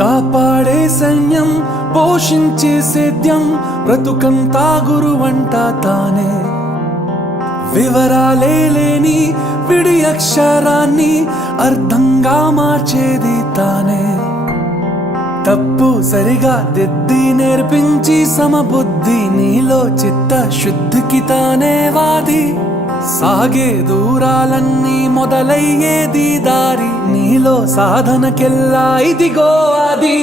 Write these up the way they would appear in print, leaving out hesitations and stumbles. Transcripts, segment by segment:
కాపాడే సైన్యం పోషించే సేద్యం బ్రతుకంతా గురువంట తానే వివరాలే లేని విడి అక్షరాన్ని అర్థంగా మార్చేది తానే తప్పు సరిగా దిద్ది నేర్పించి సమబుద్ధి నీలో చిత్త శుద్ధికి తానే వాది సాగే దూరాలన్నీ మొదలయ్యేది దారి నీలో సాధనకెల్లా ఇదిగో అది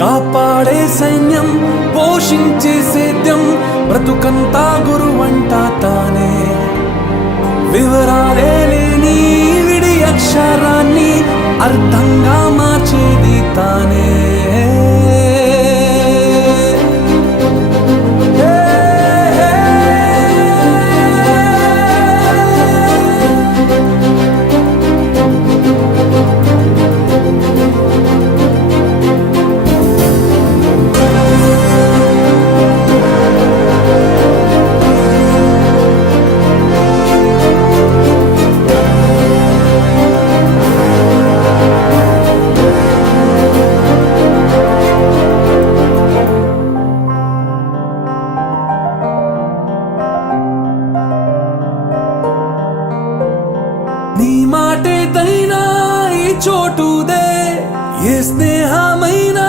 కాపాడే సైన్యం పోషించే సేద్యం బ్రతుకంతా గురువంట తానే వివరాలే లేని విడి అక్షరాన్ని అర్థంగా మార్చేది తానే నీ మాటేదైనా ఈ చోటుదే ఏ స్నేహమైనా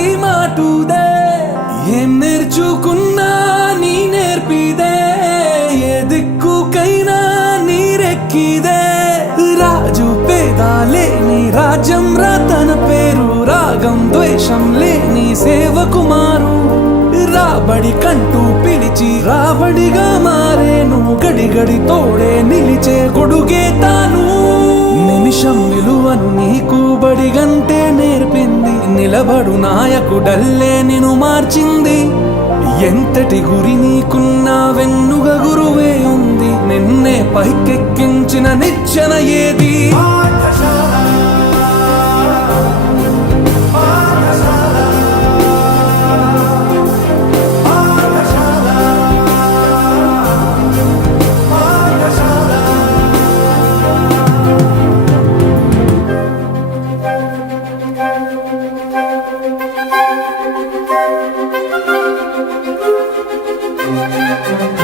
ఈ మాటుదే ఏం నేర్చుకున్నా నీ నేర్పిదే ఏ దిక్కుకైనా నీరెక్కిదే రాజు పేదాలే నీ రాజ్యం తన పేరు రాగం ద్వేషం లేని సేవకుమారు రాబడి కంటూ పిలిచి రాబడిగా మారేను గడి గడి తోడే నిలిచే గొడుగే తాను నిమిషం విలువను నీకు బడిగంటే నేర్పింది నిలబడు నాయకుడల్లే నిన్ను మార్చింది ఎంతటి గురి నీకున్నా వెన్నుగ గురువే ఉంది నిన్నే పైకెక్కించిన నిచ్చెన ఏది Thank you.